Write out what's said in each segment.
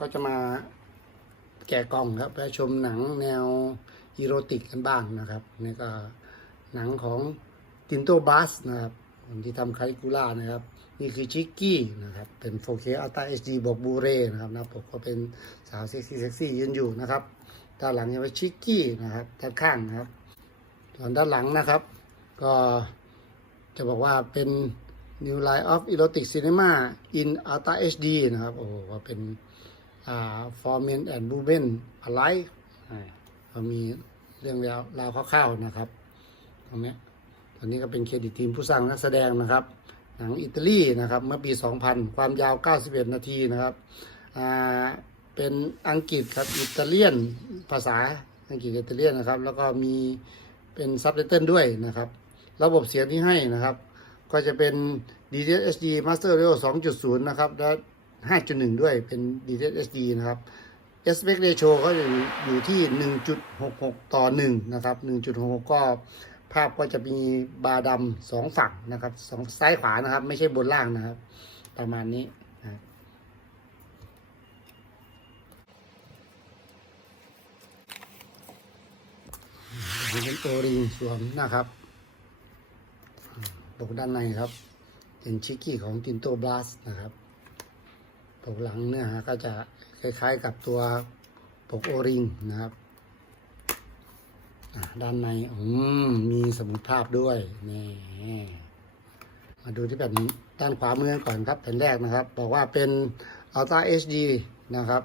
ก็จะมาแกะกล่องครับไปชมหนังแนวอีโรติกกันบ้างนะครับนี่ก็หนังของตินโตบัสนะครับคนที่ทำคาริคูล่านะครับ นี่คือชิกกี้นะครับ เป็น 4K Ultra HD บวกบูเรนะครับนะปกก็เป็นสาวเซ็กซี่เซ็กซี่ยืนอยู่นะครับด้านหลังจะเป็นชิกกี้นะครับด้านข้างนะครับส่วนด้านหลังนะครับ ก็จะบอกว่าเป็น New Line of Erotic Cinema in Ultra HD นะครับโอ้โหก็เป็น อ่า For Men and Women Alike อ่าก็มีเรื่องราวราวคร่าวๆนะครับตรงเนี้ยตอนนี้ก็เป็นเครดิตทีมผู้สร้างนักแสดงนะครับ หนังอิตาลีนะครับ เมื่อปี 2000 ความยาว 91 นาทีนะครับอ่าเป็นอังกฤษครับอิตาเลียนภาษาอังกฤษอิตาเลียนนะครับ แล้วก็มีเป็นซับไตเติลด้วยนะครับ ระบบเสียงที่ให้นะครับ ก็จะเป็น DTS HD Master Rail 2.0 นะครับและ 5.1 ด้วยเป็น DTSD นะครับ Aspect Ratio ก็อยู่ที่ 1.66 ต่อ 1 นะครับ 1.66 ก็ภาพก็จะมีบาร์ดำสองฝั่งนะครับสองซ้ายขวานะครับ ไม่ใช่บนล่างนะครับ ประมาณนี้นะเป็นโอริงสวมนะครับปกด้านในครับ เป็นชิกกี้ของตินโตบลัสนะครับ ปกหลังเนื้อหาก็จะคล้ายๆกับตัวปกโอริงนะครับด้านในอืมมีสมุดภาพด้วยนี่มาดูที่แบบนี้ด้านขวามือก่อนครับแผ่นแรกนะครับ บอกว่าเป็น Ultra HD นะครับ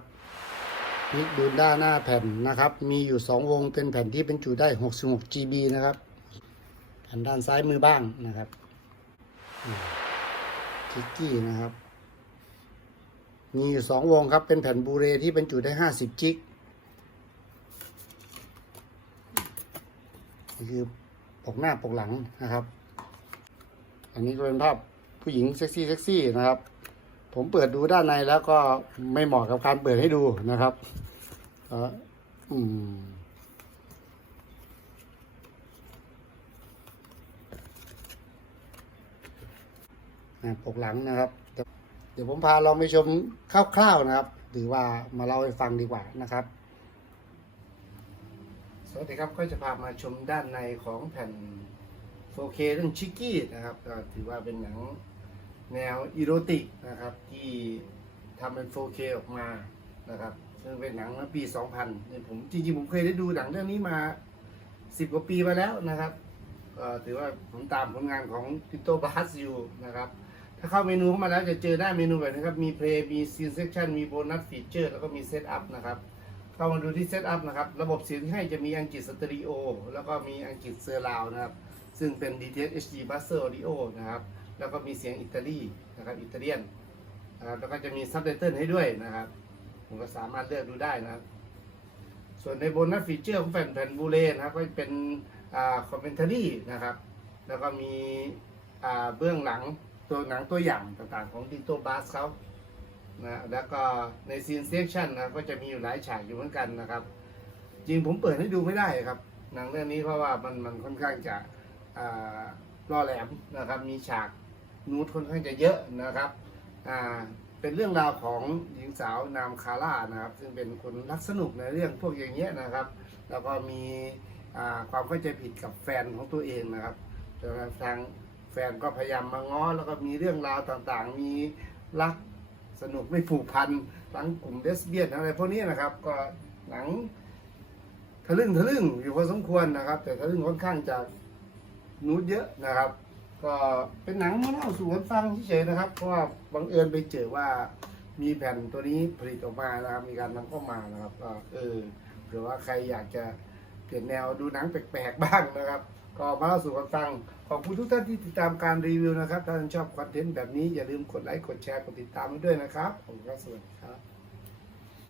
นี่ดูด้านหน้าแผ่นนะครับ มีอยู่ 2 วงเป็นแผ่นที่บรรจุได้ 66 GB นะครับ แผ่นด้านซ้ายมือบ้างนะครับทิกกี้นะครับ มีอยู่สองวงครับ เป็นแผ่นบูเรที่บรรจุได้ห้าสิบจิกนี่คือปกหน้าปกหลังนะครับ อันนี้ก็เป็นภาพผู้หญิงเซ็กซี่เซ็กซี่นะครับ ผมเปิดดูด้านในแล้วก็ไม่เหมาะกับการเปิดให้ดูนะครับเอ่ออืมปกหลังนะครับเดี๋ยว เดี๋ยวผมพาลองไปชมคร่าวๆนะครับ หรือว่ามาเล่าให้ฟังดีกว่านะครับ สวัสดีครับก็จะพามาชมด้านในของแผ่น 4K เรื่องชิกกี้นะครับก็ถือว่าเป็นหนังแนวอีโรติกนะครับ ที่ทำเป็น 4K ออกมานะครับซึ่งเป็นหนังเมื่อปี 2000เนี่ยผมจริงๆผมเคยได้ดูหนังเรื่องนี้มา 10 กว่าปีมาแล้วนะครับก็ถือว่าผมตามผลงานของติโตบาสอยู่นะครับ ถ้าเข้าเมนูเข้ามาแล้วจะเจอได้าเมนูแบบนี้ครับ มีเพลย์มีซีนเซ c ชันมีโบนัสฟีเจอร์แล้วก็มีเซตอัพนะครับเข้ามาดูที่เซตอัพนะครับ ระบบเสียงที่ให้จะมีอังกฤษสเตอริโอแล้วก็มีอังกฤษเซอร์ราวนะครับ ซึ่งเป็น DTS HD Buster Audio นะครับ แล้วก็มีเสียงอิตาลีนะครับอิตาเลียนนะครับแล้วก็จะมีซับไตเติลให้ด้วยนะครับผมก็สามารถเลือกดูได้นะครับ ส่วนในโบนัสฟีเจอร์ของแผ่นแผ่นบูเลนะครับก็เป็นอ่าคอมเมนต์รี่นะครับ แล้วก็มีอ่าเบื้องหลัง ตัวหนังตัวอย่างต่างๆของดิโตบาสเขานะแล้วก็ในซีนเซ c ชันนะก็จะมีอยู่หลายฉากอยู่เหมือนกันนะครับ จริงผมเปิดให้ดูไม่ได้ครับ หนังเรื่องนี้เพราะว่ามันมันค่อนข้างจะอ่าล่อแหลมนะครับ มีฉากนูดค่อนข้างจะเยอะนะครับอ่าเป็นเรื่องราวของหญิงสาวนามคาร่านะครับ ซึ่งเป็นคนรักสนุกในเรื่องพวกอย่างเงี้ยนะครับ แล้วก็มีความเข้าใจผิดกับแฟนของตัวเองนะครับทาง แฟนก็พยายามมาง้อแล้วก็มีเรื่องราวต่างๆ มีรักสนุกไม่ผูกพันทั้งกลุ่มเลสเบี้ยนอะไรพวกนี้นะครับ ก็หนังทะลึ่งทะลึ่งอยู่พอสมควรนะครับ แต่ทะลึ่งค่อนข้างจะนูดเยอะนะครับ ก็เป็นหนังมาเล่าสู่กันฟังเฉยๆนะครับ เพราะว่าบังเอิญไปเจอว่ามีแผ่นตัวนี้ผลิตออกมานะครับ มีการนำเข้ามานะครับก็เออเผื่อว่าใครอยากจะเปลี่ยนแนวดูหนังแปลกๆบ้างนะครับ ก็มาเล่าสู่กันฟัง ขอบคุณทุกท่านที่ติดตามการรีวิวนะครับ ถ้าท่านชอบคอนเทนต์แบบนี้อย่าลืมกดไลค์ กดแชร์ กดติดตามด้วยนะครับ ผมก็สวัสดีครับ